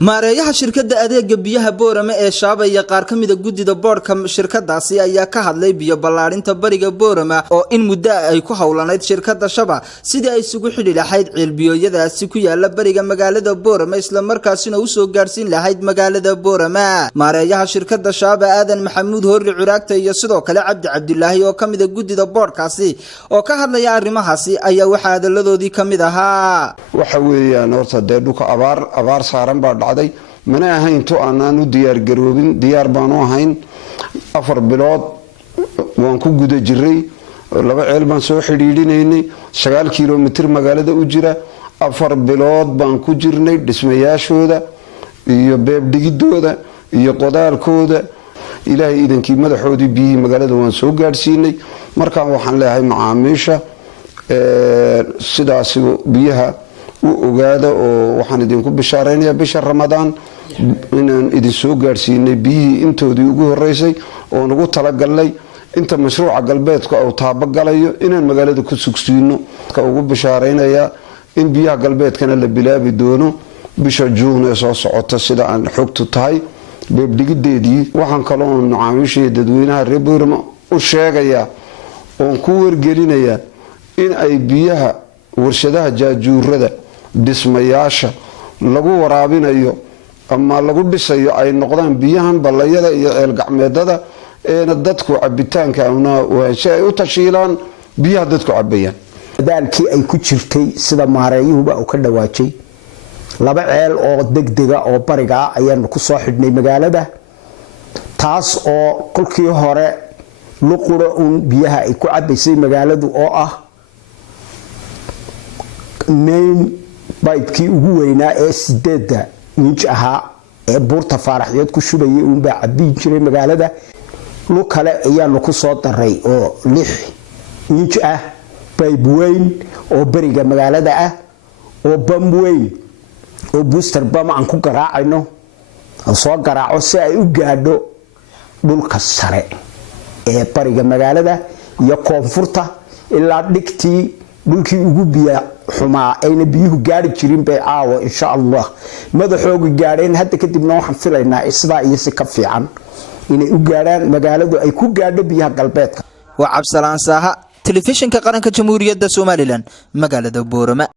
maareeyaha shirkadda adeega biyaha Boorama ee Shaabaya qaar kamida gudida boardka shirkadaasi ayaa ka hadlay biyo ballaarinta bariga Boorama oo in muddo ay ku hawlanayd shirkadda Shaba sidii ay isugu xidhi lahayd cilbiyooyadaasi ku yaala bariga magaalada Boorama isla markaasina u soo gaarsiin lahayd magaalada Boorama maareeyaha shirkadda Shaba Aadan Maxamuud Horri Curaagta iyo sidoo kale Cabdi Cabdilaahi oo kamida gudida boardkaasi oo ka hadlaya arrimahaasi ayaa waxa hadaladoodii kamid ahaa waxa weeyaan horta dhulka abaar saaran baa dhacday mana ahayn to aanan u diyaar garoobin diyaar baan u ahayn 4 bilood waan ku guda jiray laba ceel baan soo xidhiidhinaynay 9 kiiloomitir magaalada u jira 4 bilood baan ku jirnay dhismayaashooda iyo beeb dhigidooda iyo qodaalkooda ilaahay idankii madaxoodii biyihii magaalada waan soo gaarsiinay markaan waxaan leeyahay macaamiisha sidaas biyaha ogaada oo waxaan idinku bishaareynayaa bisha Ramadaan inaan idin soo gaarsiinay biyihii intoodii ugu horeysay oo nagu talagalnay inta mashruuca galbeedka oo taabagalayo inaan magaalada ku sugsiino ka ugu bishaareynayaa in biyaha galbeedkana la bilaabi doono bisha Juun ee soo socota sida aan xogtu tahay beebdigideedii waxaan kaloo macaamiisha dadweynaha reer Boorama u sheegayaa oo ku wargelinayaa in ay biyaha warshadaha jaajuurada dhismayaasha lagu waraabinayo ama lagu dhisayo ay noqdaan biyahan balayada iyo ceel gacmeedada ee dadku cabitaanka ay u tashiilaan biyaha dadku cabayaan dadaalkii ay ku jirtay sida maareeyuhuba uu ka dhawaajay laba ceel oo degdega oo bariga ayaan ku soo xidhnay magaalada taas oo kulkii hore luqura biyaha ay ku cabaysay magaaladu oo ah main baydkii ugu weynaa ee 8 inch ahaa ee buurta faaraxyood ku shubayay uu baa cabin jiray magaalada lu kale ayaan ku soo daray oo 6 inch ah bayb weyn oo bariga magaalada ah oo bam weyn oo booster bam aan ku garaacayno soo garaaco si ay u gaadho dhulka sare ee bariga magaalada iyo koonfurta ilaa dhigtii dhulkii ugu biya xumaa ayna biyuhu gaari jirin bay caawa insha Allah madaxooga gaareen hadda kadibna waxaan filaynaa isbaa iyo si ka fiican inay u gaaraan magaaladu ay ku gaadho biyaha galbeedka waa Cabsalaan Saaha telefishinka qaranka Jamhuuriyadda Soomaaliland magaalada Boorama.